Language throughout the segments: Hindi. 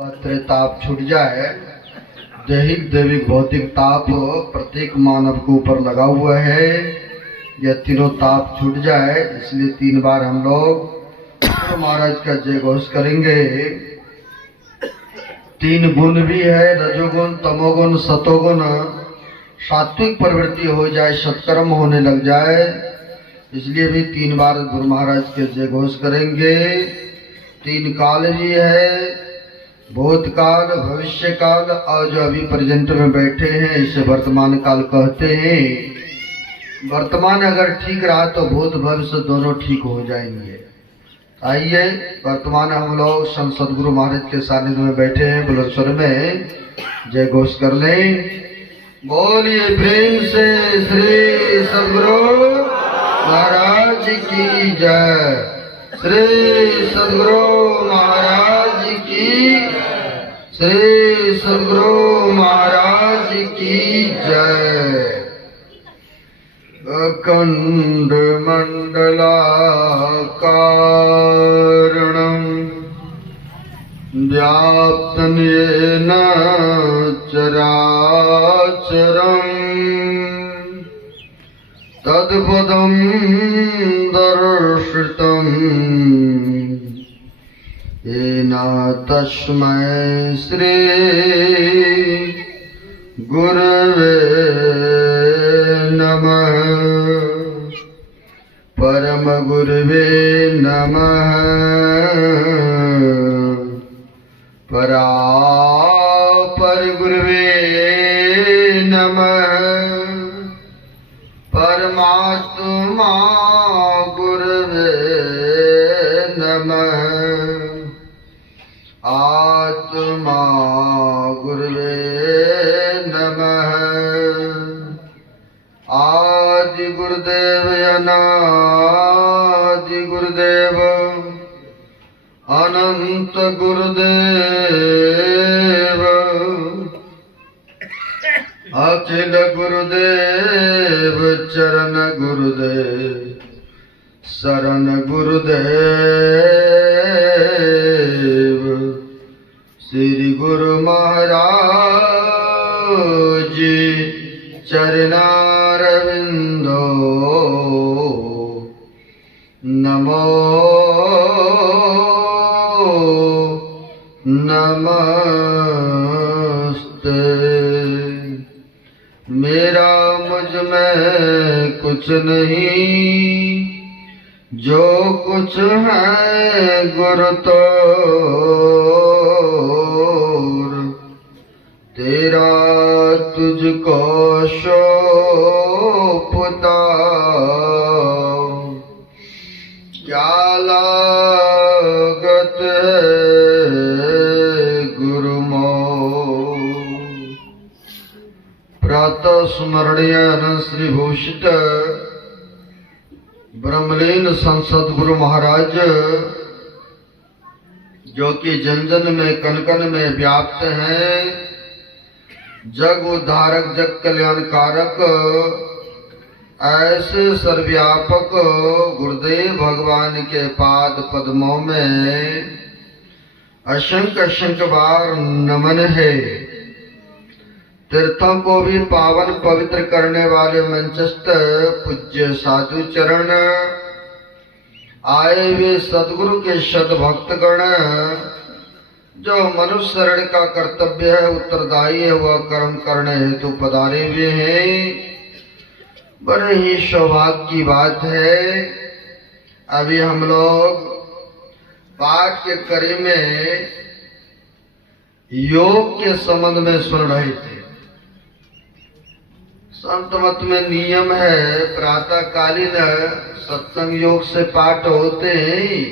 ताप छूट जाए। दैहिक दैविक भौतिक ताप प्रत्येक मानव के ऊपर लगा हुआ है। यह तीनों ताप छूट जाए, इसलिए 3 बार हम लोग महाराज का जय घोष करेंगे। 3 गुण भी है, रजोगुण, तमोगुण, सतोगुण। सात्विक प्रवृत्ति हो जाए, सत्कर्म होने लग जाए, इसलिए भी 3 बार गुरु महाराज के जय घोष करेंगे। 3 काल भी है, भूतकाल, भविष्य काल और जो अभी प्रेजेंट में बैठे हैं इसे वर्तमान काल कहते हैं। वर्तमान अगर ठीक रहा तो भूत भविष्य दोनों ठीक हो जाएंगे। आइए वर्तमान हम लोग संत सदगुरु महाराज के सानिध्य में बैठे हैं, बुलंद स्वर में जय घोष कर लें। बोलिए प्रेम से श्री सदगुरु महाराज की जय। श्री सदगुरु महाराज की, श्री सदगुरु महाराज की जय। अखंड मंडलाकारणं व्याप्तं येन चराचरम् तत्पदं दर्शितं येन तस्मै श्री गुरवे नमः। परम गुरवे नमः। परापर गुरवे नमः। परमात्मा गुरवे नमः। आत्मा गुरवे नमः। आदि गुरुदेव अनादि गुरुदेव अनंत गुरुदेव अखिल गुरुदेव चरण गुरुदेव शरण गुरुदेव। श्री गुरु महाराज चरणारविंदो नमो नमस्ते। मेरा मुझ में कुछ नहीं, जो कुछ है गुरु तोर। तेरा तुझको सौंपता क्या लागत गुरुमों। प्रातः स्मरणीय श्री भूषित ब्रह्मलीन संत सदगुरु महाराज, जो कि जन जन में कण कण में व्याप्त हैं, जग उद्धारक जग कल्याणकारक, ऐसे सर्वव्यापक गुरुदेव भगवान के पाद पद्मों में असंख्य असंख्य बार नमन है। तीर्थों को भी पावन पवित्र करने वाले मंचस्थ पूज्य साधु चरण, आए हुए सदगुरु के सद्भक्तगण, जो मनुष्य शरण का कर्तव्य है, उत्तरदायी है, वह कर्म करने हेतु पधारे हुए हैं। बड़े ही सौभाग्य की बात है। अभी हम लोग पाठ के कड़ी में योग के संबंध में सुन रहे थे। संत मत में नियम है, प्रातःकालीन सत्संग योग से पाठ होते हैं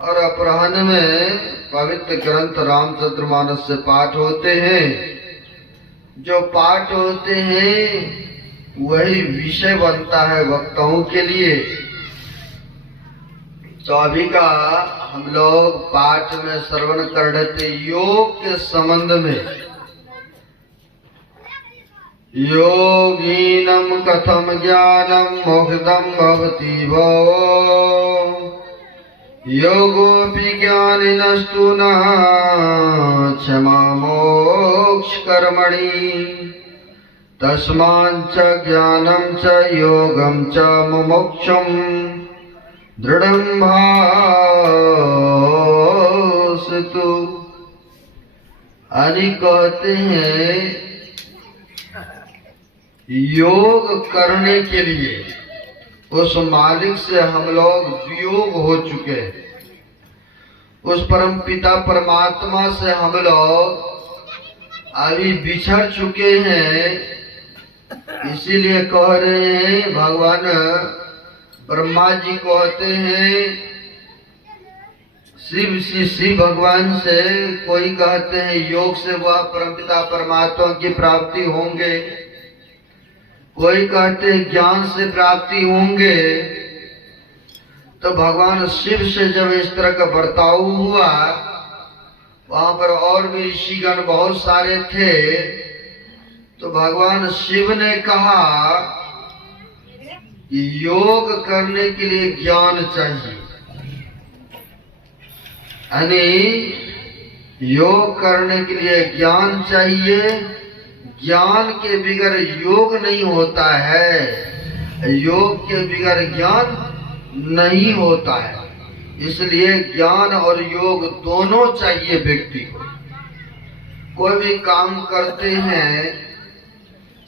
और अपराह्न में पवित्र ग्रंथ रामचरितमानस से पाठ होते हैं। जो पाठ होते हैं वही विषय बनता है वक्ताओं के लिए। तो अभी का हम लोग पाठ में श्रवण कर रहे थे योग के संबंध में। योगीनम कथम ज्ञानम मोक्षदम भवति भो। योगोऽपि ज्ञानिनस्तु न क्षमा मोक्ष कर्मणि तस्माच्च ज्ञानं च योगं च मुमुक्षुं दृढ़ं भासतु। आदि कहते हैं योग करने के लिए उस मालिक से हम लोग वियोग हो चुके हैं, उस परम पिता परमात्मा से हम लोग अभी बिछड़ चुके हैं। इसीलिए कह रहे हैं, भगवान ब्रह्मा जी कहते हैं शिव भगवान से, कोई कहते हैं योग से वह परमपिता परमात्मा की प्राप्ति होंगे, कोई कहते हैं ज्ञान से प्राप्ति होंगे। तो भगवान शिव से जब इस तरह का बर्ताव हुआ, वहां पर और भी ऋषिगण बहुत सारे थे, तो भगवान शिव ने कहा कि योग करने के लिए ज्ञान चाहिए, यानी योग करने के लिए ज्ञान चाहिए, ज्ञान के बिगर योग नहीं होता है, योग के बिगर ज्ञान नहीं होता है। इसलिए ज्ञान और योग दोनों चाहिए व्यक्ति को। कोई भी काम करते हैं,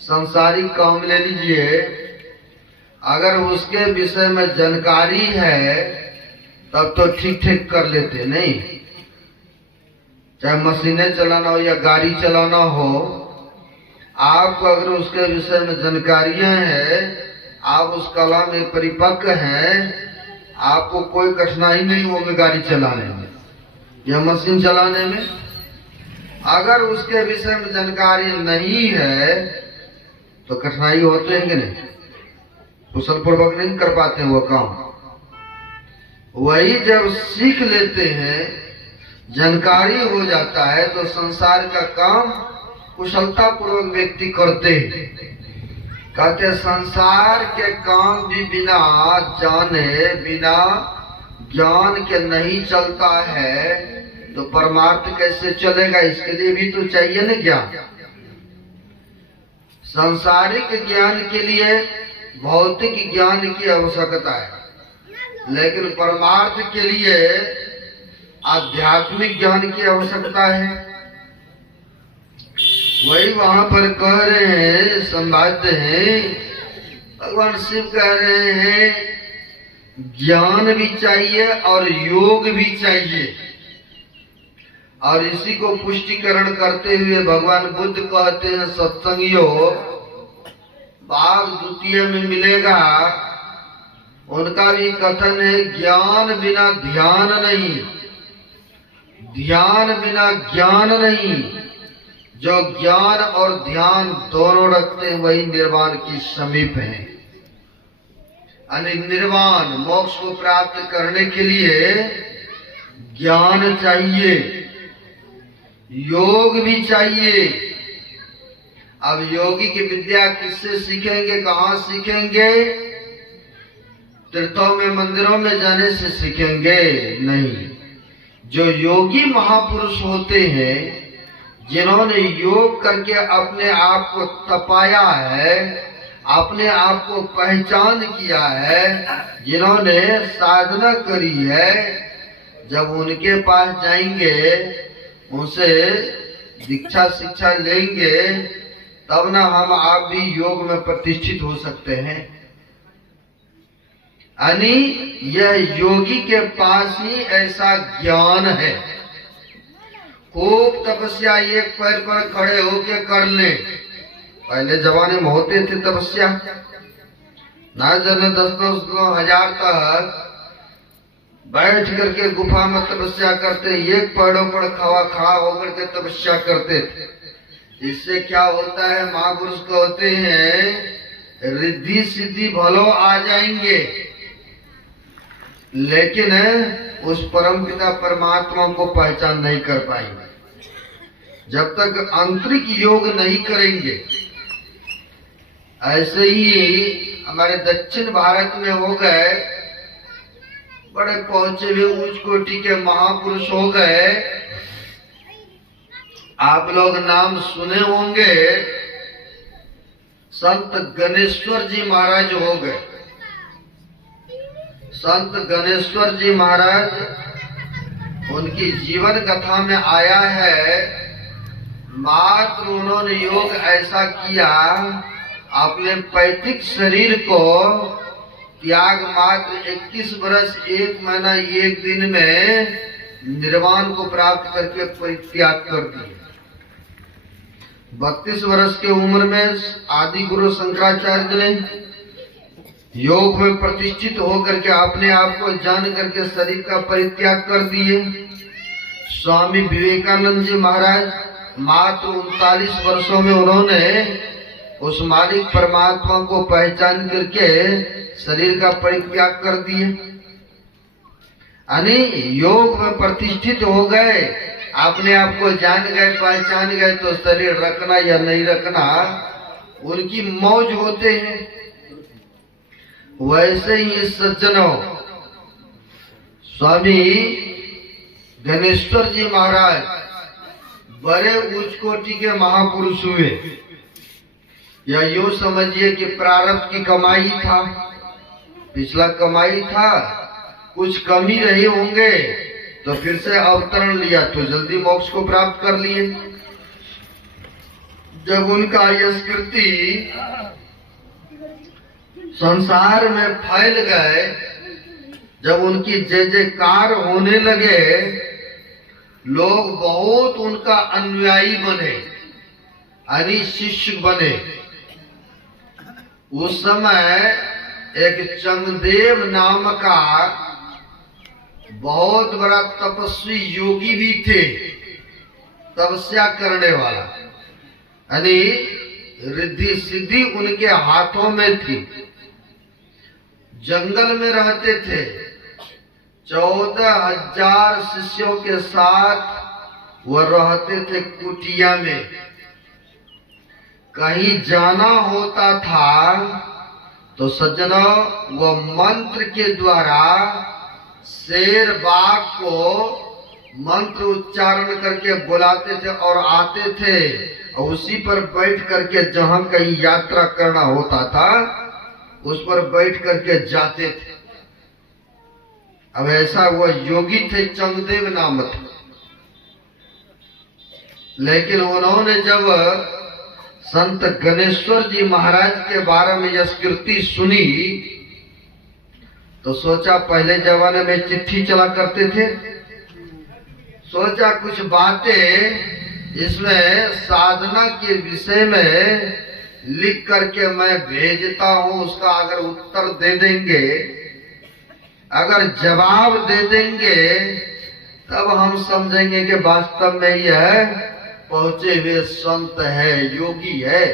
सांसारिक काम ले लीजिए, अगर उसके विषय में जानकारी है तब तो ठीक ठीक कर लेते, नहीं? चाहे मशीनें चलाना हो या गाड़ी चलाना हो, आपको अगर उसके विषय में जानकारियां हैं, आप उस कला में परिपक्व हैं, आपको कोई कठिनाई नहीं होगी गाड़ी चलाने में या मशीन चलाने में। अगर उसके विषय में जानकारी नहीं है तो कठिनाई होते हैं कि नहीं, कुशल पूर्वक नहीं कर पाते हैं वो काम। वही जब सीख लेते हैं, जानकारी हो जाता है, तो संसार का काम कुशलता पूर्वक व्यक्ति करते हैं। कहते संसार के काम भी बिना जाने बिना ज्ञान के नहीं चलता है, तो परमार्थ कैसे चलेगा? इसके लिए भी तो चाहिए ना ज्ञान। सांसारिक ज्ञान के लिए भौतिक ज्ञान की आवश्यकता है, लेकिन परमार्थ के लिए आध्यात्मिक ज्ञान की आवश्यकता है। वही वहां पर कह रहे हैं, संवाद हैं, भगवान शिव कह रहे हैं ज्ञान भी चाहिए और योग भी चाहिए। और इसी को पुष्टिकरण करते हुए भगवान बुद्ध कहते हैं सत्संग योग भाग द्वितीय में मिलेगा। उनका भी कथन है ज्ञान बिना ध्यान नहीं, ध्यान बिना ज्ञान नहीं। जो ज्ञान और ध्यान दोनों रखते हैं वही निर्वाण की समीप है। यानी निर्वाण मोक्ष को प्राप्त करने के लिए ज्ञान चाहिए, योग भी चाहिए। अब योगी की विद्या किससे सीखेंगे, कहाँ सीखेंगे? तीर्थों में मंदिरों में जाने से सीखेंगे नहीं। जो योगी महापुरुष होते हैं, जिन्होंने योग करके अपने आप को तपाया है, अपने आप को पहचान किया है, जिन्होंने साधना करी है, जब उनके पास जाएंगे, उनसे दीक्षा शिक्षा लेंगे, तब ना हम आप भी योग में प्रतिष्ठित हो सकते हैं। यानी यह योगी के पास ही ऐसा ज्ञान है। खूब तपस्या एक पैर पर खड़े होके कर ले। पहले जमाने में होते थे तपस्या, ना जाने 10-10 हजार तक बैठ करके गुफा में तपस्या करते, एक पैरों पर खड़ा होकर के तपस्या करते थे। इससे क्या होता है, महापुरुष कहते हैं रिद्धि सिद्धि भलो आ जाएंगे, लेकिन उस परम पिता परमात्मा को पहचान नहीं कर पाएंगे जब तक आंतरिक योग नहीं करेंगे। ऐसे ही हमारे दक्षिण भारत में हो गए, बड़े पहुंचे हुए उच्च कोटि के महापुरुष हो गए, आप लोग नाम सुने होंगे, संत गणेश्वर जी महाराज हो गए। संत गणेश्वर जी महाराज, उनकी जीवन कथा में आया है, मात्र उन्होंने योग ऐसा किया, अपने पैतृक शरीर को त्याग मात्र 21 वर्ष 1 महीना 1 दिन में निर्वाण को प्राप्त करके परित्याग कर दिए। 32 वर्ष की उम्र में आदि गुरु शंकराचार्य ने योग में प्रतिष्ठित होकर के अपने आप को जान करके शरीर का परित्याग कर दिए। स्वामी विवेकानंद जी महाराज मात्र 39 वर्षों में उन्होंने उस मालिक परमात्मा को पहचान करके शरीर का परित्याग कर दिए। यानी योग में प्रतिष्ठित हो गए, अपने आप को जान गए, पहचान गए, तो शरीर रखना या नहीं रखना उनकी मौज होते हैं। वैसे ही सज्जनों, स्वामी गणेश्वर जी महाराज बड़े उच्च कोटि के महापुरुष हुए। या यूं समझिए कि प्रारब्ध की कमाई था, पिछला कमाई था, कुछ कमी रहे होंगे तो फिर से अवतरण लिया तो जल्दी मोक्ष को प्राप्त कर लिए। जब उनका यश कीर्ति संसार में फैल गए, जब उनकी जय जयकार होने लगे, लोग बहुत उनका अनुयायी बने, यानी शिष्य बने। उस समय एक चंगदेव नाम का बहुत बड़ा तपस्वी योगी भी थे, तपस्या करने वाला, यानी रिद्धि सिद्धि उनके हाथों में थी। जंगल में रहते थे, 14,000 शिष्यों के साथ वह रहते थे कुटिया में। कहीं जाना होता था तो सज्जनों, वह मंत्र के द्वारा शेर बाघ को मंत्र उच्चारण करके बुलाते थे और आते थे, और उसी पर बैठ करके जहां कहीं यात्रा करना होता था उस पर बैठ करके जाते थे। अब ऐसा वह योगी थे, चंगदेव नाम थे। लेकिन उन्होंने जब संत गणेश्वर जी महाराज के बारे में यश कीर्ति सुनी तो सोचा, पहले जमाने में चिट्ठी चला करते थे, सोचा कुछ बातें इसमें साधना के विषय में लिख करके मैं भेजता हूं, उसका अगर उत्तर दे देंगे, अगर जवाब दे देंगे, तब हम समझेंगे कि वास्तव में यह पहुंचे हुए संत है, योगी है।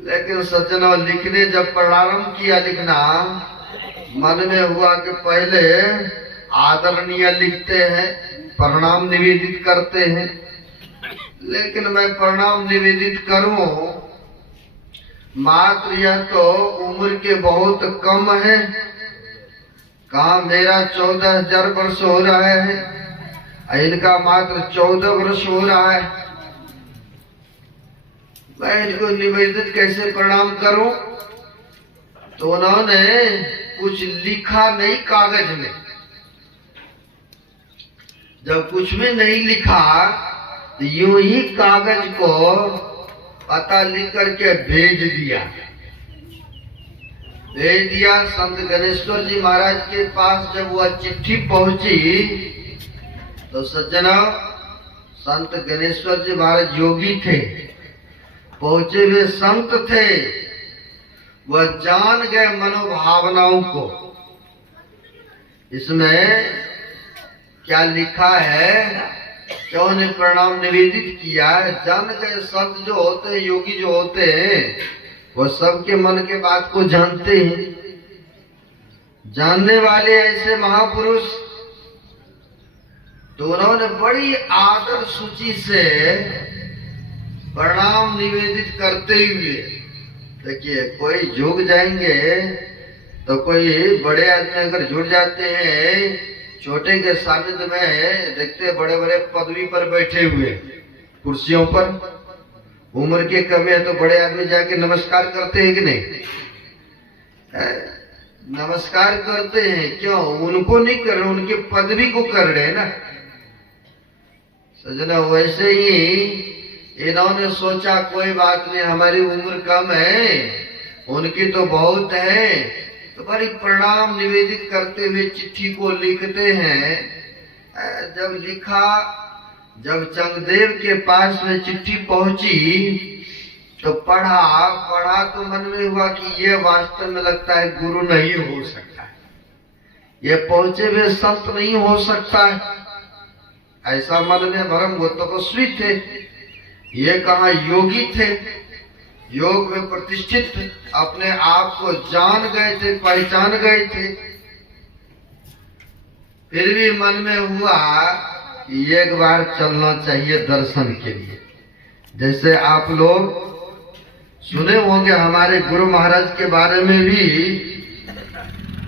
लेकिन सज्जनों, लिखने जब प्रारंभ किया लिखना, मन में हुआ कि पहले आदरणीय लिखते हैं, प्रणाम निवेदित करते हैं। लेकिन मैं प्रणाम निवेदित करूं, मात्र यह तो उम्र के बहुत कम है। कहा मेरा 14,000 वर्ष हो रहा है, इनका मात्र 14 वर्ष हो रहा है, मैं इनको निवेदित कैसे प्रणाम करूं? तो उन्होंने कुछ लिखा नहीं कागज में। जब कुछ भी नहीं लिखा तो यूं ही कागज को पता लिख करके भेज दिया। संत गणेश्वर जी महाराज के पास जब वह चिट्ठी पहुंची तो सज्जनों, संत गणेश्वर जी महाराज योगी थे, पहुंचे हुए संत थे। वह जान गए मनोभावनाओं को। इसमें क्या लिखा है, क्या उन्हें प्रणाम निवेदित किया है, जान गए। संत जो होते हैं, योगी जो होते हैं, वो सबके मन के बात को जानते हैं। जानने वाले ऐसे महापुरुष, तो उन्होंने बड़ी आदर सूची से प्रणाम निवेदित करते हुए, देखिए कोई झुक जाएंगे तो कोई बड़े आदमी अगर जुड़ जाते हैं छोटे के सानिध्य में देखते बड़े बड़े पदवी पर बैठे हुए कुर्सियों पर, उम्र के कम है तो बड़े आदमी जाके नमस्कार करते हैं कि नहीं? नमस्कार करते हैं। क्यों? उनको नहीं कर रहे, उनकी पदवी को कर रहे हैं ना। सजना वैसे ही इन्होंने सोचा कोई बात नहीं, हमारी उम्र कम है, उनकी तो बहुत है, तो बड़ी प्रणाम निवेदित करते हुए चिट्ठी को लिखते हैं। जब लिखा, जब चंगदेव के पास में चिट्ठी पहुंची तो पढ़ा तो मन में हुआ कि ये वास्तव में लगता है गुरु नहीं हो सकता है, ये पहुंचे हुए संत नहीं हो सकता है। ऐसा मन में भरम। वो तपस्वी थे, ये कहाँ योगी थे, योग में प्रतिष्ठित, अपने आप को जान गए थे, पहचान गए थे। फिर भी मन में हुआ कि एक बार चलना चाहिए दर्शन के लिए। जैसे आप लोग सुने होंगे हमारे गुरु महाराज के बारे में भी,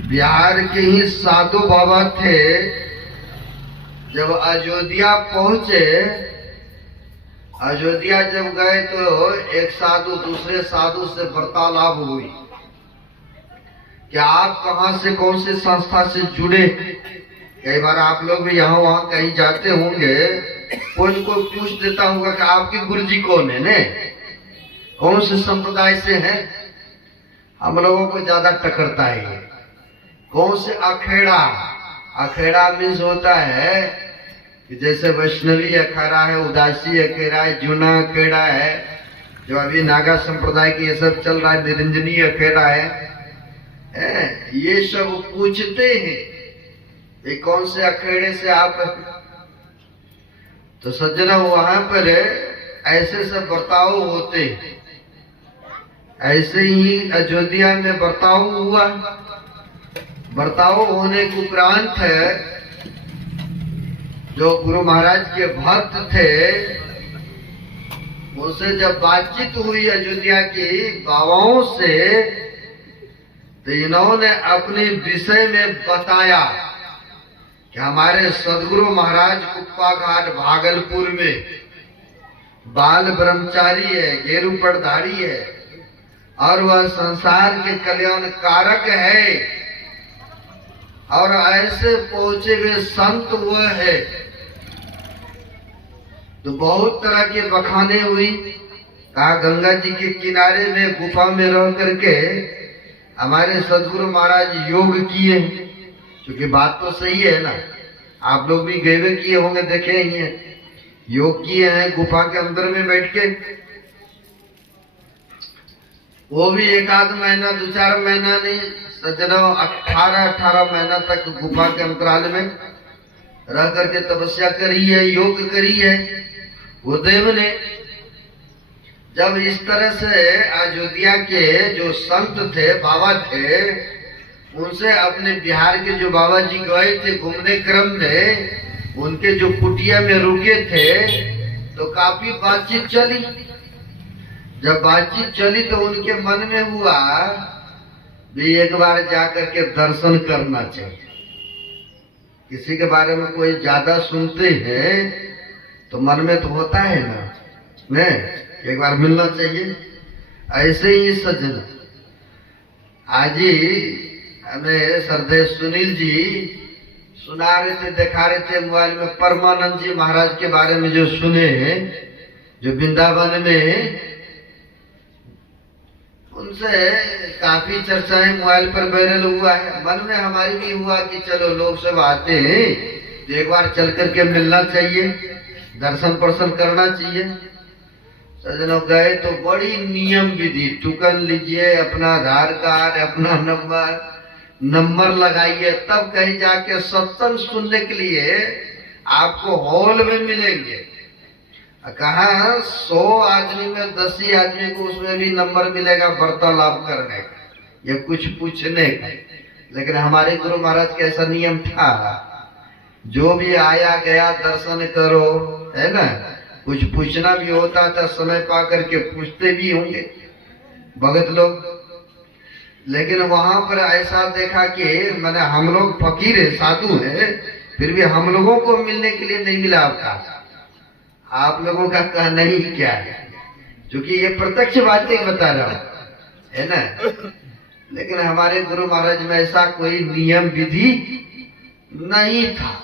बिहार के ही साधु बाबा थे। जब अयोध्या पहुंचे, अयोध्या जब गए तो एक साधु दूसरे साधु से वार्तालाप हुई कि आप कहां से, कौन से संस्था से जुड़े। कई बार आप लोग भी यहाँ वहां कहीं जाते होंगे, कोई को पूछ देता होगा कि आपके गुरुजी कौन है ने, कौन से संप्रदाय से हैं। हम लोगों को ज्यादा टकरता है कौन से अखेड़ा। अखेड़ा मीन्स होता है कि जैसे वैष्णवी अखाड़ा है, उदासी अखेड़ा है, जूना अखेड़ा है, जो अभी नागा संप्रदाय की ये सब चल रहा है, निरंजनी अखेड़ा है। ये सब पूछते हैं ये कौन से अखेड़े से आप। तो सज्जना वहां पर ऐसे सब बर्ताव होते, ऐसे ही अयोध्या में बर्ताव हुआ। बर्ताव होने के उपरांत जो गुरु महाराज के भक्त थे उनसे जब बातचीत हुई अयोध्या की बाबाओं से, तो इन्होंने अपने विषय में बताया कि हमारे सदगुरु महाराज कुप्पा घाट भागलपुर में बाल ब्रह्मचारी है, गेरू पड़धारी है, और वह संसार के कल्याण कारक है, और ऐसे पहुंचे हुए संत हुए है। तो बहुत तरह के बखाने हुई। कहा गंगा जी के किनारे में गुफा में रह करके हमारे सदगुरु महाराज योग किए, क्योंकि बात तो सही है ना। आप लोग भी गए हुए किए होंगे, देखे ही हैं, योग किए हैं गुफा के अंदर में बैठ के। वो भी एक आध महीना, 2-4 महीना नहीं, सज्जनों 18 महीना तक गुफा के अंतराल में रह करके तपस्या करी है, योग करी है गुरुदेव ने। जब इस तरह से अयोध्या के जो संत थे, बाबा थे, उनसे अपने बिहार के जो बाबा जी गए थे घूमने क्रम में, उनके जो कुटिया में रुके थे, तो काफी बातचीत चली। जब बातचीत चली तो उनके मन में हुआ भी एक बार जाकर के दर्शन करना चाहिए। किसी के बारे में कोई ज्यादा सुनते हैं तो मन में तो होता है ना, एक बार मिलना चाहिए। ऐसे ही सज्जन आज ही हमें सरदेव सुनील जी सुना रहे थे, दिखा रहे थे मोबाइल में, परमानंद जी महाराज के बारे में जो सुने हैं, जो वृंदावन में, उनसे काफी चर्चाएं मोबाइल पर वायरल हुआ है। मन में हमारी भी हुआ कि चलो लोग सब आते हैं तो एक बार चल करके मिलना चाहिए, दर्शन पर्शन करना चाहिए। सजनों गए तो बड़ी नियम विधि, टोकन लीजिए, अपना आधार कार्ड, अपना नंबर लगाइए, तब कहीं जाके सत्संग सुनने के लिए आपको हॉल में मिलेंगे। कहा 100 आदमी में 10 ही आदमी को उसमें भी नंबर मिलेगा वार्तालाप करने का, ये कुछ पूछने का। लेकिन हमारे गुरु महाराज का ऐसा नियम था, जो भी आया गया दर्शन करो, है ना। कुछ पूछना भी होता था, समय पा करके पूछते भी होंगे भगत लोग। लेकिन वहां पर ऐसा देखा कि मैंने हम लोग फकीर है, साधु है, फिर भी हम लोगों को मिलने के लिए नहीं मिला अवकाश। आप लोगों का कहना ही क्या है, क्योंकि ये प्रत्यक्ष बातें बता रहा हूं, है ना। लेकिन हमारे गुरु महाराज में ऐसा कोई नियम विधि नहीं था।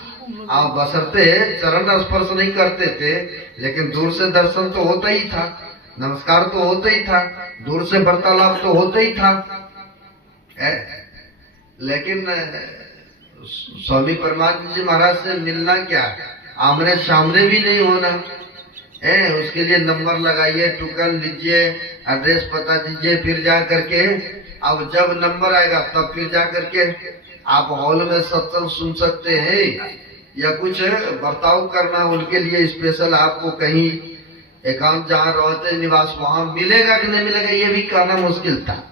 आप बशर्ते चरण स्पर्श नहीं करते थे, लेकिन दूर से दर्शन तो होता ही था, नमस्कार तो होता ही था, दूर से वार्तालाप तो होता ही था। लेकिन स्वामी परमानंद जी महाराज से मिलना क्या, आमने सामने भी नहीं होना है। उसके लिए नंबर लगाइए, टोकन लीजिए, एड्रेस पता दीजिए, फिर जा करके अब जब नंबर आएगा तब फिर जा करके आप हॉल में सत्संग सुन सकते हैं, या कुछ बर्ताव करना उनके लिए स्पेशल आपको कहीं एकांत जहाँ रहते निवास वहां मिलेगा कि नहीं मिलेगा ये भी कहना मुश्किल था।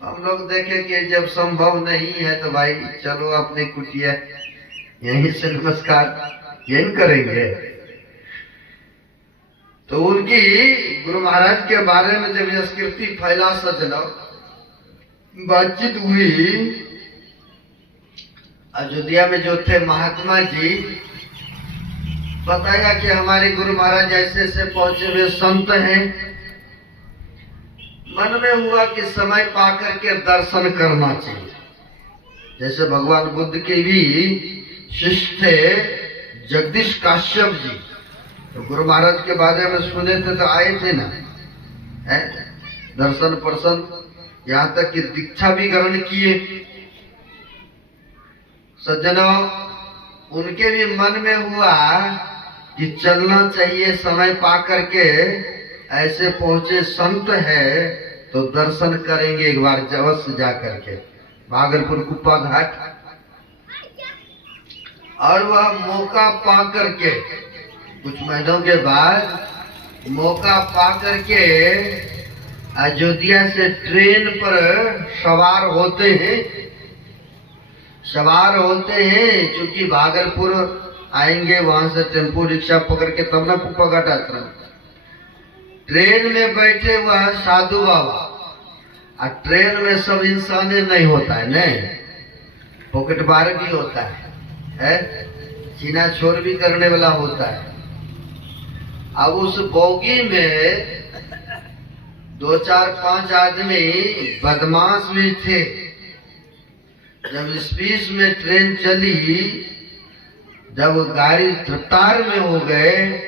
हम लोग देखे कि जब संभव नहीं है तो भाई चलो अपनी कुटिया यहीं से नमस्कार यहीं करेंगे। तो उनकी गुरु महाराज के बारे में जब यह कीर्ति फैला सजना बातचीत हुई, अयोध्या में जो थे महात्मा जी बताया कि हमारे गुरु महाराज ऐसे ऐसे पहुंचे हुए संत हैं। मन में हुआ कि समय पाकर के दर्शन करना चाहिए। जैसे भगवान बुद्ध के भी शिष्य थे जगदीश काश्यप जी, तो गुरु महाराज के बारे में सुने थे तो आए थे ना, है दर्शन प्रसन्न, यहाँ तक कि दीक्षा भी ग्रहण किए। सज्जनों, उनके भी मन में हुआ कि चलना चाहिए, समय पा करके ऐसे पहुंचे संत है तो दर्शन करेंगे एक बार अवश्य जा करके भागलपुर कुप्पा घाट। और वह मौका पा करके कुछ महीनों के बाद मौका पा करके अयोध्या से ट्रेन पर सवार होते हैं, क्योंकि भागलपुर आएंगे, वहां से टेम्पो रिक्शा पकड़ के तब ना कुप्पा घाट आश्रम। ट्रेन में बैठे हुआ है साधु बाबा, और ट्रेन में सब इंसान नहीं होता है, नहीं पॉकेटबार भी होता है, सीना छोर भी करने वाला होता है। अब उस बोगी में 2 4 5 आदमी बदमाश भी थे। जब स्पीड में ट्रेन चली, जब गाड़ी रफ्तार में हो गए,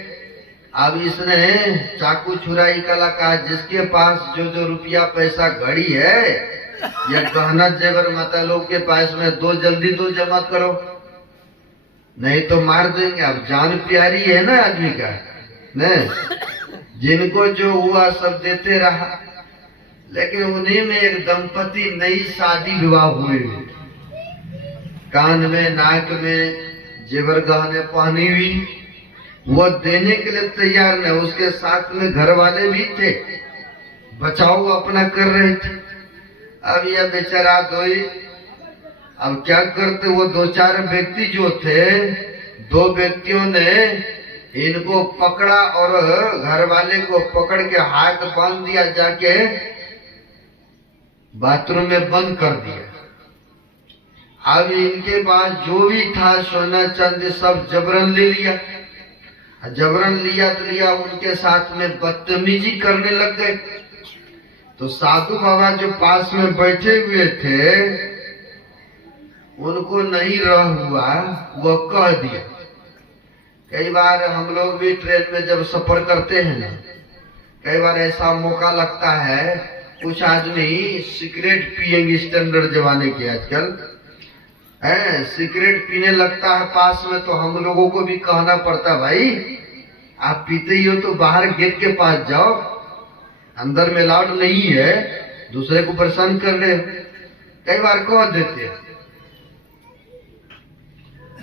अब इसने चाकू छुराई कला का जिसके पास जो रुपया पैसा घड़ी है या गहना जेवर माता लोग के पास में दो जल्दी दो जमा करो, नहीं तो मार देंगे। अब जान प्यारी है ना आदमी का, नहीं जिनको जो हुआ सब देते रहा। लेकिन उन्हीं में एक दंपति नई शादी विवाह हुई, कान में नाक में जेवर गहने पहनी हुई, वो देने के लिए तैयार नहीं। उसके साथ में घर वाले भी थे, बचाव अपना कर रहे थे। अब यह बेचारा दोई, अब क्या करते, वो 2 4 व्यक्ति जो थे, 2 व्यक्तियों ने इनको पकड़ा और घर वाले को पकड़ के हाथ बांध दिया, जाके बाथरूम में बंद कर दिया। अब इनके पास जो भी था सोना चांदी सब जबरन ले लिया। जबरन लिया तो लिया, उनके साथ में बदतमीजी करने लग गए। तो साधु बाबा जो पास में बैठे हुए थे, उनको नहीं रह हुआ, वो कह दिया। कई बार हम लोग भी ट्रेन में जब सफर करते हैं ना, कई बार ऐसा मौका लगता है, कुछ आदमी सिगरेट पिएंगे, स्टैंडर्ड जमाने के आजकल है, सिगरेट पीने लगता है पास में, तो हम लोगों को भी कहना पड़ता, भाई आप पीते ही हो तो बाहर गेट के पास जाओ, अंदर में अलाउड नहीं है, दूसरे को परेशान कर रहे। कई बार कह देते हैं।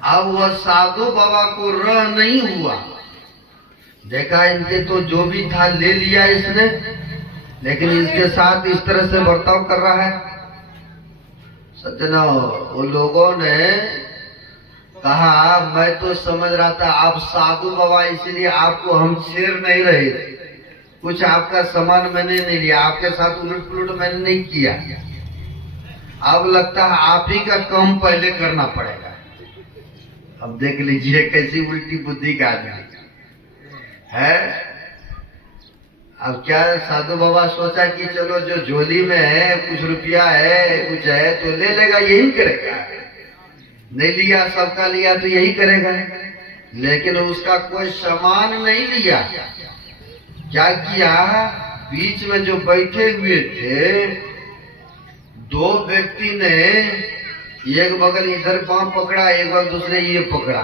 अब वह साधु बाबा को रह नहीं हुआ, देखा इनके तो जो भी था ले लिया इसने, लेकिन इसके साथ इस तरह से बर्ताव कर रहा है। सज्जनों, उन लोगों ने कहा, मैं तो समझ रहा था आप साधु बाबा, इसलिए आपको हम छेड़ नहीं रहे थे, कुछ आपका सामान मैंने नहीं लिया, आपके साथ उलट पुलट मैंने नहीं किया। अब लगता है आप ही का काम पहले करना पड़ेगा। अब देख लीजिए कैसी उल्टी बुद्धि का आदमी है। अब क्या साधु बाबा सोचा कि चलो जो झोली में है कुछ रुपया है कुछ है तो ले लेगा, यही करेगा। नहीं लिया, सबका लिया तो यही करेगा। लेकिन उसका कोई सामान नहीं लिया। क्या किया, बीच में जो बैठे हुए थे दो व्यक्ति ने एक बगल इधर पांव पकड़ा, एक बगल दूसरे ये पकड़ा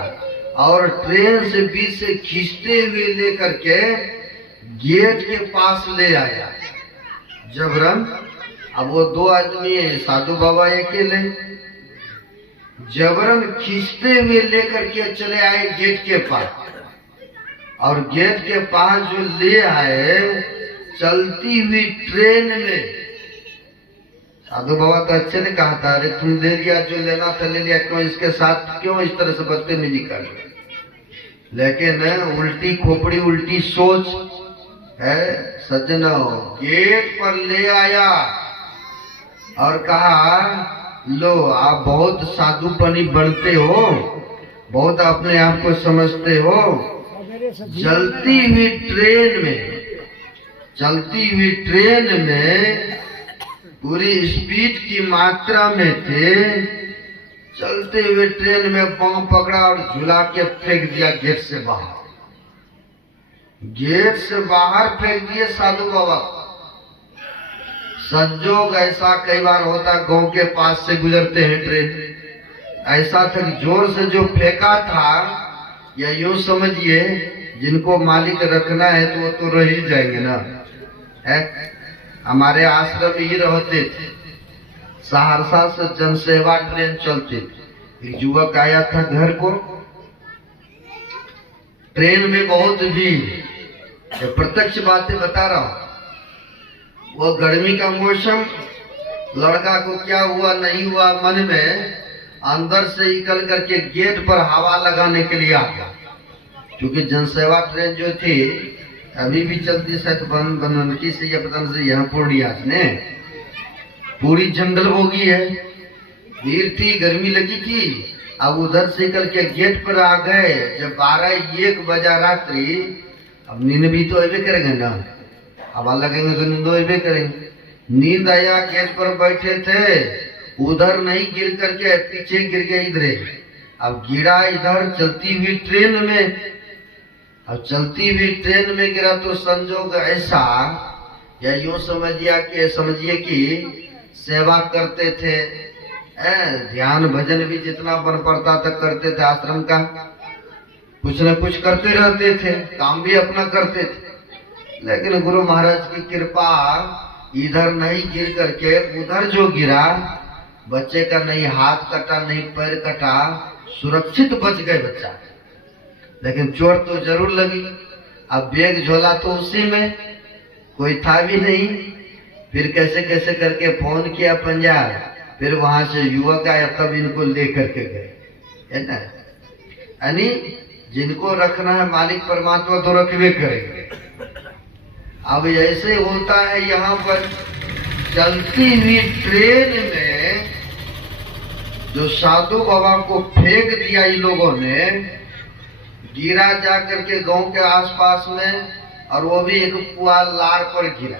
और ट्रेन से बीच से खींचते हुए लेकर के गेट के पास ले आया जबरन। अब वो दो आदमी साधु बाबा अकेले जबरन खींचते हुए लेकर के चले आए गेट के पास। और गेट के पास जो ले आए चलती हुई ट्रेन में, साधु बाबा तो अच्छे ने कहा था अरे तुम ले लिया, जो लेना था ले लिया, क्यों इसके साथ क्यों इस तरह से बदतमीजी कर। लेकिन उल्टी खोपड़ी उल्टी सोच है सज्जनों। गेट पर ले आया और कहा लो आप बहुत साधुपनी बनते हो, बहुत अपने आप को समझते हो। चलती हुई ट्रेन में पूरी स्पीड की मात्रा में थे। चलते हुए ट्रेन में पांव पकड़ा और झुला के फेंक दिया गेट से बाहर। गेट से बाहर फेंक दिए साधु बाबा। संजोग ऐसा कई बार होता, गांव के पास से गुजरते हैं ट्रेन, ऐसा था कि जोर से जो फेंका था, या यूं समझिए जिनको मालिक रखना है तो वो तो रह ही जाएंगे ना। है हमारे आश्रम ही रहते थे, सहरसा से जनसेवा ट्रेन चलती थी। एक युवक आया था घर को, ट्रेन में बहुत भीड़, प्रत्यक्ष बातें बता रहा हूं। वो गर्मी का मौसम, लड़का को क्या हुआ नहीं हुआ मन में अंदर से निकल करके गेट पर हवा लगाने के लिए आ गया। क्योंकि जनसेवा ट्रेन जो थी अभी भी चलती, शायद बनकी से या पता से यहाँ पूर्णिया ने, पूरी जंगल बोगी है, भीड़ थी, गर्मी लगी थी। अब उधर से निकल के गेट पर आ गए। जब 12-1 बजा रात्रि, अब नींद भी तो ऐसे करेंगे ना, हवा लगेंगे तो नींद ऐसे करेंगे। नींद आया, गेट पर बैठे थे, उधर नहीं गिर करके पीछे गिर गया इधर। अब गिरा इधर चलती हुई ट्रेन में। अब चलती हुई ट्रेन में गिरा तो संजोग ऐसा, या यूं समझिए कि सेवा करते थे, ध्यान भजन भी जितना बन पड़ता था करते थे, आश्रम का कुछ न कुछ करते रहते थे, काम भी अपना करते थे। लेकिन गुरु महाराज की कृपा, इधर नहीं गिर करके उधर जो गिरा, बच्चे का नहीं हाथ कटा नहीं पैर कटा, सुरक्षित बच गए बच्चा। लेकिन चोट तो जरूर लगी। अब बैग झोला तो उसी में, कोई था भी नहीं। फिर कैसे कैसे करके फोन किया पंजाब, फिर वहां से युवक आया, तब इनको लेकर के गए, है ना। यानी जिनको रखना है मालिक परमात्मा तो रखवे करेंगे। अब ऐसे होता है यहाँ पर चलती हुई ट्रेन में जो साधु बाबा को फेंक दिया इन लोगों ने, गिरा जा करके गांव के आसपास में, और वो भी एक पुआल लार पर गिरा।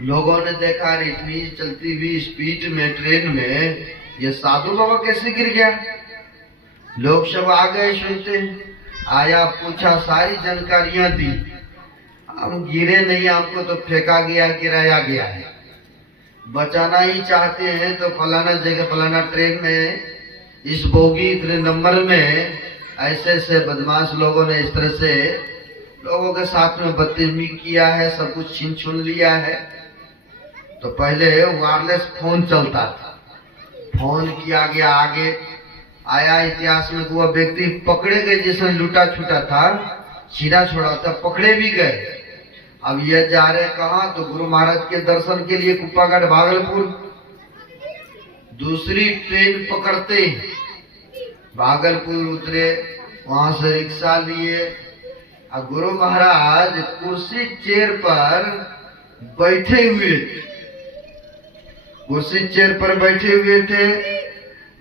लोगों ने देखा इतनी चलती हुई स्पीड में ट्रेन में ये साधु बाबा कैसे गिर गया। लोग सब आ गए सुनते, आया पूछा, सारी जानकारियां दी। हम गिरे नहीं, हमको तो फेंका गया, गिराया गया है। बचाना ही चाहते हैं तो फलाना जगह फलाना ट्रेन में इस बोगी इतने नंबर में ऐसे ऐसे बदमाश लोगों ने इस तरह से लोगों के साथ में बदतमीजी किया है, सब कुछ छीन छुन लिया है। तो पहले वायरलेस फोन चलता था, फोन किया गया, आगे आया इतिहास में वो व्यक्ति पकड़े गए, जिसने लूटा छूटा था, छीना छोड़ा था, पकड़े भी गए। अब ये जा रहे कहाँ, तो गुरु महाराज के दर्शन के लिए कुप्पागढ़ भागलपुर। दूसरी ट्रेन पकड़ते भागलपुर उतरे, वहां से रिक्शा लिए। और गुरु महाराज कुर्सी चेयर पर बैठे हुए थे, कुर्सी चेयर पर बैठे हुए थे।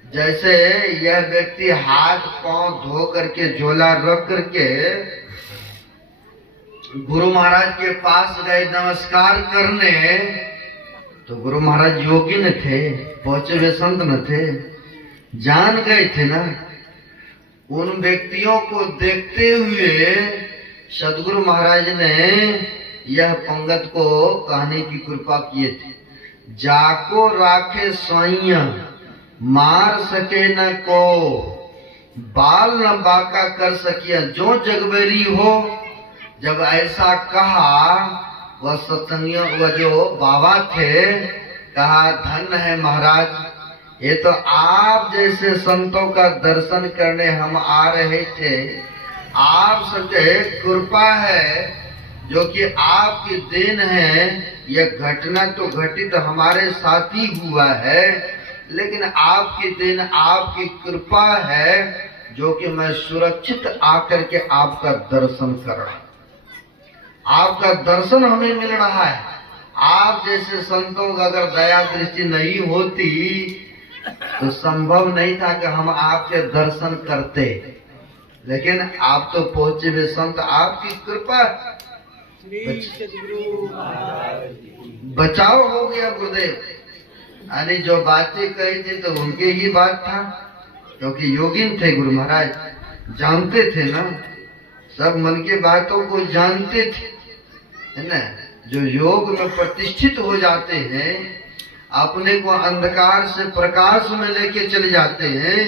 जैसे यह व्यक्ति हाथ पांव धो करके झोला रख करके गुरु महाराज के पास गए नमस्कार करने, तो गुरु महाराज योगी न थे, पहुंचे हुए संत न थे, जान गए थे ना। उन व्यक्तियों को देखते हुए सदगुरु महाराज ने यह पंगत को कहने की कृपा किए थे। जाको राखे स्वाइया मार सके न को, बाल न बाका कर सकिया जो जगबेरी हो। जब ऐसा कहा, वह सत्संगियों वह जो बाबा थे, कहा धन है महाराज, ये तो आप जैसे संतों का दर्शन करने हम आ रहे थे। आप सबके कृपा है, जो कि आपकी देन है। यह घटना तो घटित हमारे साथ ही हुआ है, लेकिन आपकी देन, आपकी कृपा है, जो कि मैं सुरक्षित आकर के आपका दर्शन कर रहा हूं। आपका दर्शन हमें मिल रहा है। आप जैसे संतों का अगर दया दृष्टि नहीं होती तो संभव नहीं था कि हम आपके दर्शन करते, लेकिन आप तो पहुंचे हुए संत, आपकी कृपा। बचाव हो गया गुरुदेव। यानी जो बातें कही थी तो उनके ही बात था, क्योंकि योगिन थे गुरु महाराज, जानते थे ना, सब मन के बातों को जानते थे, है ना। जो योग में प्रतिष्ठित हो जाते हैं, अपने को अंधकार से प्रकाश में लेके चले जाते हैं,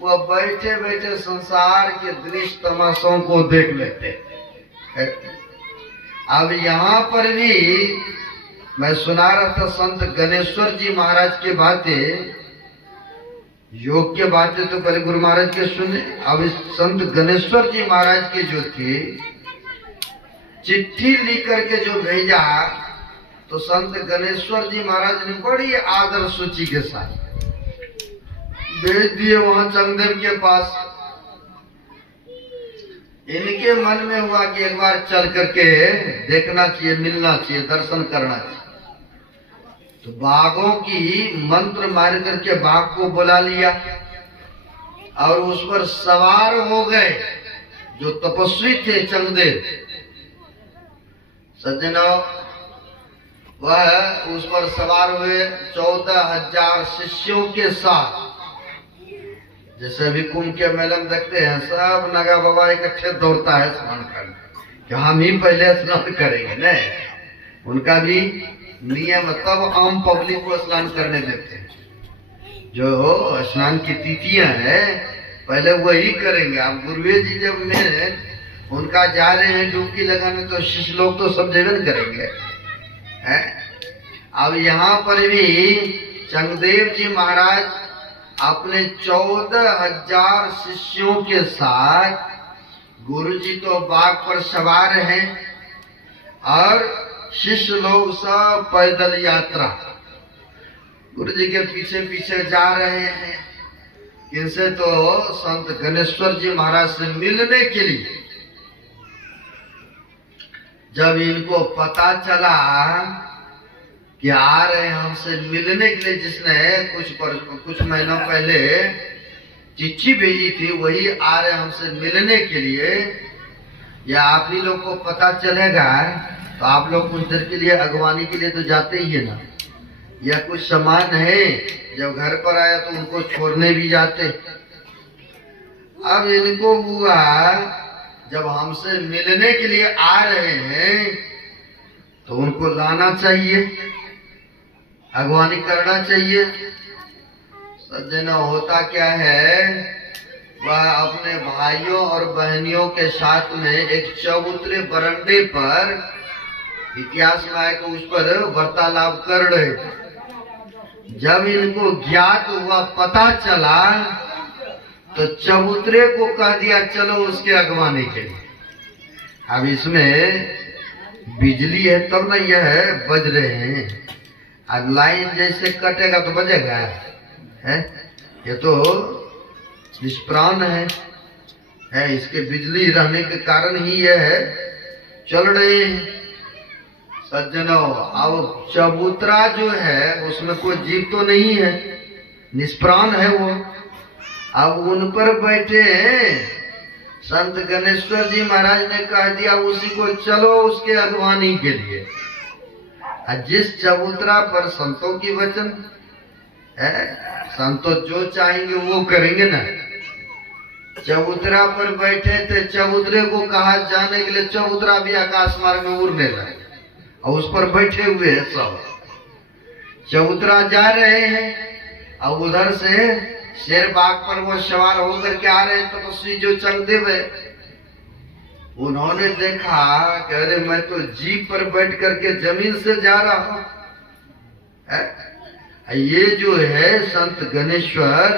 वह बैठे बैठे संसार के दृश्य तमाशों को देख लेते हैं। अब यहाँ पर भी मैं सुना रहा था संत गणेश्वर जी महाराज के बातें, योग के बातें तो पहले गुरु महाराज के सुने। अब इस संत गणेश्वर जी महाराज के जो थे, चिट्ठी लिख करके जो भेजा, तो संत गणेश्वर जी महाराज ने बड़ी आदर सूची के साथ भेज दिए वहां चंगदेव के पास। इनके मन में हुआ कि एक बार चल करके देखना चाहिए, मिलना चाहिए, दर्शन करना चाहिए। तो बाघों की मंत्र मार करके बाघ को बुला लिया और उस पर सवार हो गए जो तपस्वी थे चंगदेव। सज्जनों, वह उस पर सवार हुए 14,000 शिष्यों के साथ। जैसे अभी कुंभ के मेले में देखते हैं, सब नगा बाबा इकट्ठे दौड़ता है स्नान करने, कि हम ही पहले स्नान करेंगे। नहीं, उनका भी नियम, तब आम पब्लिक को स्नान करने देते हैं। जो स्नान की तिथियां हैं, पहले वही करेंगे। अब गुरुवे जी जब उनका जा रहे हैं डुबकी लगाने, तो शिष्य लोग तो सब जीवन करेंगे, है। अब यहाँ पर भी चंगदेव जी महाराज अपने 14,000 शिष्यों के साथ, गुरु जी तो बाघ पर सवार हैं और शिष्य लोग सब पैदल यात्रा गुरु जी के पीछे पीछे जा रहे हैं। इनसे तो संत गणेश्वर जी महाराज से मिलने के लिए जब इनको पता चला कि आ रहे हैं हमसे मिलने के लिए, जिसने कुछ महीनों पहले चिट्ठी भेजी थी, वही आ रहे हैं हमसे मिलने के लिए, या आप ही लोग को पता चलेगा तो आप लोग कुछ देर के लिए अगवानी के लिए तो जाते ही है ना, या कुछ सामान है जब घर पर आया तो उनको छोड़ने भी जाते। अब इनको हुआ जब हमसे मिलने के लिए आ रहे हैं तो उनको लाना चाहिए, अगवानी करना चाहिए। सज्जनों, होता क्या है, वह अपने भाइयों और बहनियों के साथ में एक चबूतरे बरंडे पर, इतिहास में आए उस पर वार्तालाप कर रहे। जब इनको ज्ञात हुआ, पता चला, तो चबूतरे को कह दिया चलो उसके अगवानी के लिए। अब इसमें बिजली है तब ना यह बज रहे हैं, अब लाइन जैसे कटेगा तो बजेगा, है। ये तो निष्प्राण है, इसके बिजली रहने के कारण ही यह चल रहे हैं। सज्जनों, अब चबूतरा जो है उसमें कोई जीव तो नहीं है, निष्प्राण है वो। अब उन पर बैठे संत गणेश्वर जी महाराज ने कह दिया उसी को चलो उसके अगवानी के लिए। जिस चबूतरा पर संतों की वचन है, संतों जो चाहेंगे वो करेंगे ना। चबूतरा पर बैठे थे, चबूतरे को कहा जाने के लिए, चबूतरा भी आकाश मार्ग में उड़ने लगे और उस पर बैठे हुए हैं सब। चबूतरा जा रहे हैं और उधर से शेर बाग पर वो सवार होकर के आ रहे हैं तपस्वी जो चंगदेव है। उन्होंने देखा कि अरे मैं तो जीप पर बैठ करके जमीन से जा रहा हूं, ये जो है संत गणेश्वर,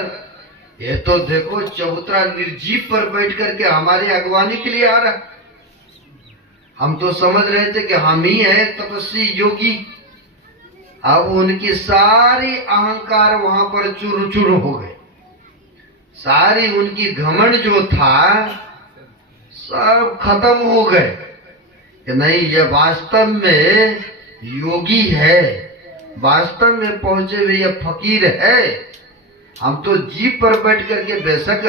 ये तो देखो चबूतरा निर्जीव पर बैठ करके हमारी अगवानी के लिए आ रहा। हम तो समझ रहे थे कि हम ही है तपस्वी योगी। अब उनकी सारी अहंकार वहां पर चूर चूर हो गए, सारी उनकी घमंड जो था सब खत्म हो गए कि नहीं ये वास्तव में योगी है, वास्तव में पहुंचे हुए ये फकीर है। हम तो जीप पर बैठ करके बेशक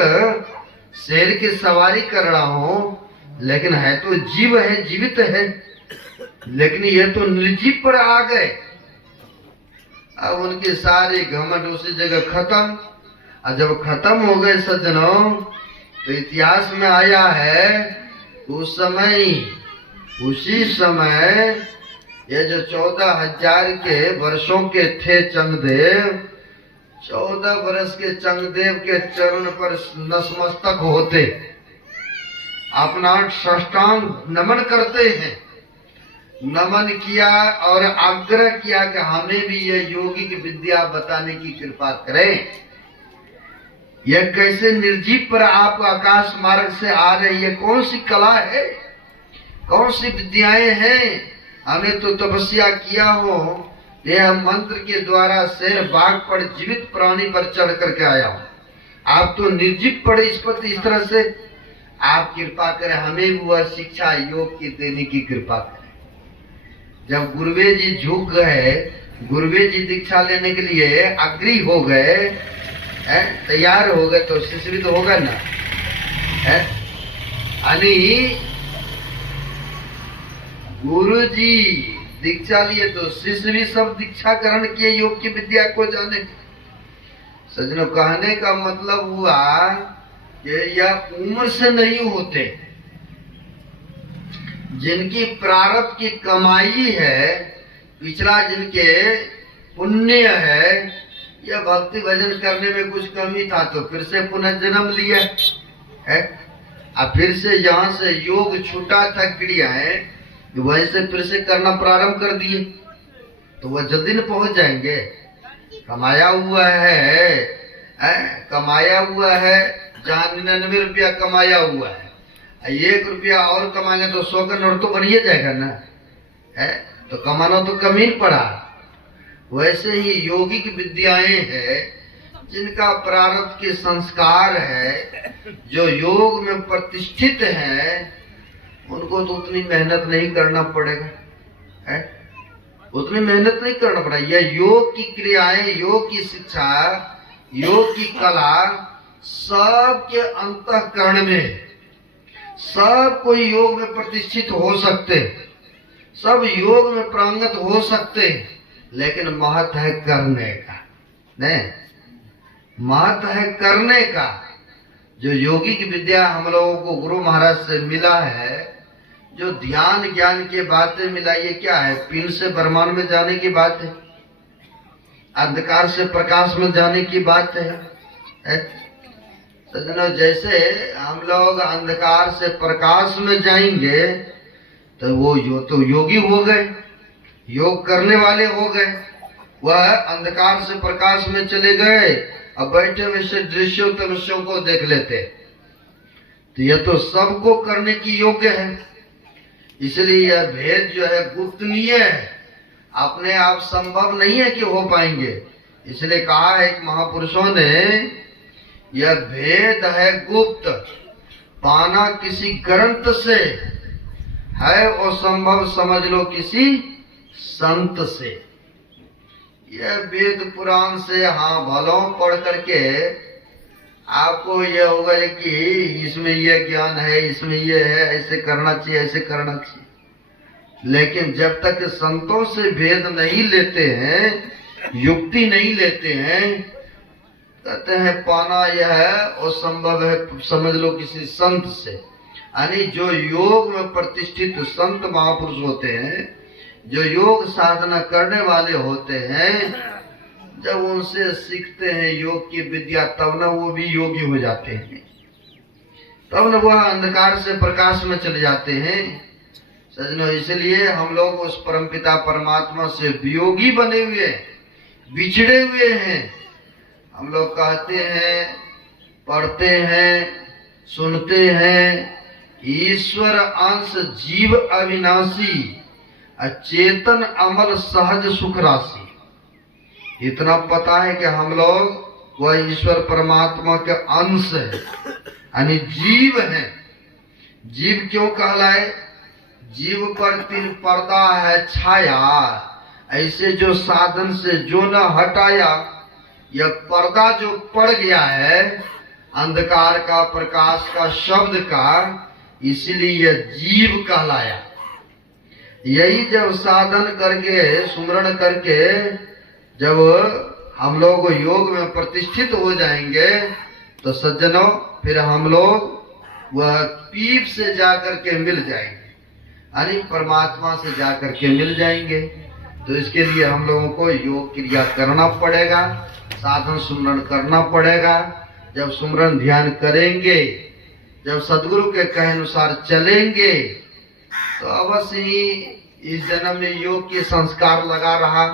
शेर की सवारी कर रहा हूं, लेकिन है तो जीव है, जीवित है, लेकिन ये तो निर्जीव पर आ गए। अब उनकी सारी घमंड उसी जगह खत्म। और जब खत्म हो गए सज्जनों, तो इतिहास में आया है उस समय, उसी समय ये जो 14,000 के वर्षों के थे चंगदेव, 14 वर्ष के चंगदेव के चरण पर नतमस्तक होते, अपना साष्टांग नमन करते हैं। नमन किया और आग्रह किया कि हमें भी ये योगिक विद्या बताने की कृपा करें। यह कैसे निर्जीव पर आप आकाश मार्ग से आ रहे, ये कौन सी कला है, कौन सी विद्याएं हैं? हमें तो तपस्या किया हो, यह मंत्र के द्वारा शेर बाघ पर जीवित प्राणी पर चढ़ करके आया हूं। आप तो निर्जीव पड़े इस पर, इस तरह से आप कृपा करें, हमें भी वह शिक्षा योग की देने की कृपा करें। जब गुरुवे जी झुक गए, गुरुवे जी दीक्षा लेने के लिए अग्री हो गए, तैयार हो गए, तो शिष्य भी तो होगा ना। गुरु जी दीक्षा लिए तो शिष्य भी सब दीक्षा ग्रहण किए, योग की विद्या को जाने। सज्जनों, कहने का मतलब हुआ कि यह उम्र से नहीं होते, जिनकी प्रारब्ध की कमाई है, पिछला जिनके पुण्य है, यह भक्ति भजन करने में कुछ कमी था तो फिर से पुनर्जन्म लिया है, और फिर से यहाँ से योग छूटा था क्रियाएं, वैसे फिर से करना प्रारंभ कर दिए, तो वह जल्दी न पहुंच जाएंगे। कमाया हुआ है, कमाया हुआ है, जहाँ 99 रुपया कमाया हुआ है, 1 रुपया और कमाएंगे तो 100 का नोट तो बन ही जाएगा ना, तो कमाना तो कम ही पड़ा। वैसे ही योगिक विद्याएं हैं, जिनका प्रारब्ध के संस्कार है, जो योग में प्रतिष्ठित है, उनको तो उतनी मेहनत नहीं करना पड़ेगा, उतनी मेहनत नहीं करना पड़ेगा। यह योग की क्रियाएं, योग की शिक्षा, योग की कला सबके अंतःकरण में, सब कोई योग में प्रतिष्ठित हो सकते, सब योग में प्रांगत हो सकते, लेकिन महत्व है करने का, नहीं, महत्व है करने का। जो योगी की विद्या हम लोगों को गुरु महाराज से मिला है, जो ध्यान ज्ञान की बातें मिला, ये क्या है? पिंड से ब्रह्मांड में जाने की बात है, अंधकार से प्रकाश में जाने की बात है। सज्जनों, जैसे हम लोग अंधकार से प्रकाश में जाएंगे तो वो तो योगी हो गए, योग करने वाले हो गए। वह अंधकार से प्रकाश में चले गए, अब बैठे हुए से दृश्यों तमस्यों को देख लेते, तो यह तो सबको करने की योग्य है। इसलिए यह भेद जो है गुप्तनीय है, अपने आप संभव नहीं है कि हो पाएंगे। इसलिए कहा है कि महापुरुषों ने, यह भेद है गुप्त, पाना किसी ग्रंथ से है, और संभव समझ लो किसी संत से। यह वेद पुराण से हाँ भलों पढ़ करके आपको यह होगा कि इसमें यह ज्ञान है, इसमें यह है, ऐसे करना चाहिए, ऐसे करना चाहिए। लेकिन जब तक संतों से भेद नहीं लेते हैं, युक्ति नहीं लेते हैं, कहते हैं पाना यह है और संभव है समझ लो किसी संत से। यानी जो योग में प्रतिष्ठित संत महापुरुष होते हैं, जो योग साधना करने वाले होते हैं, जब उनसे सीखते हैं योग की विद्या, तब न वो भी योगी हो जाते हैं, तब न वह अंधकार से प्रकाश में चले जाते हैं। सजनों, इसलिए हम लोग उस परमपिता परमात्मा से वियोगी बने हुए, बिछड़े हुए हैं। हम लोग कहते हैं, पढ़ते हैं, सुनते हैं, ईश्वर अंश जीव अविनाशी, अचेतन अमल सहज सुख राशि। इतना पता है कि हम लोग वह ईश्वर परमात्मा के अंश है, यानी जीव है। जीव क्यों कहलाए? जीव पर तीन पर्दा है छाया, ऐसे जो साधन से जो न हटाया, यह पर्दा जो पड़ गया है अंधकार का, प्रकाश का, शब्द का, इसलिए यह जीव कहलाया। यही जब साधन करके, सुमरण करके, जब हम लोग योग में प्रतिष्ठित हो जाएंगे, तो सज्जनों फिर हम लोग वह पीप से जाकर के मिल जाएंगे, यानी परमात्मा से जाकर के मिल जाएंगे। तो इसके लिए हम लोगों को योग क्रिया करना पड़ेगा, साधन सुमरण करना पड़ेगा। जब सुमरण ध्यान करेंगे, जब सदगुरु के कहे अनुसार चलेंगे, तो अवश्य ही इस जन्म में योग के संस्कार लगा रहा,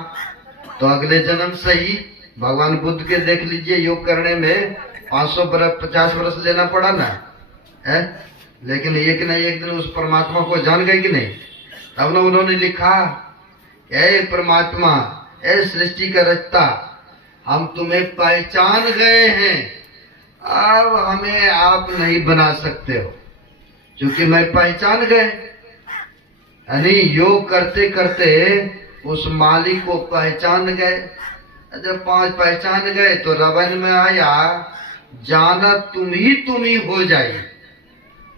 तो अगले जन्म से ही भगवान बुद्ध के देख लीजिए, योग करने में 500 बरस 50 बरस लेना पड़ा ना है, लेकिन एक न एक दिन उस परमात्मा को जान गए कि नहीं। तब न उन्होंने लिखा, ऐ परमात्मा, ऐ सृष्टि का रचता, हम तुम्हें पहचान गए हैं, अब हमें आप नहीं बना सकते हो, क्योंकि मैं पहचान गए। यानी योग करते करते उस मालिक को पहचान गए। जब पहचान गए तो रवन में आया, जाना तुम ही हो जाए।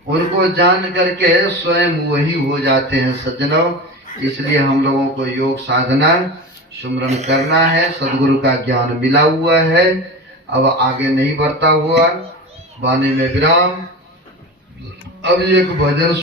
उनको जान करके स्वयं वही हो जाते हैं सज्जनों। इसलिए हम लोगों को योग साधना सुमरण करना है। सदगुरु का ज्ञान मिला हुआ है, अब आगे नहीं बढ़ता हुआ। वाणी में विराम। अब एक भजन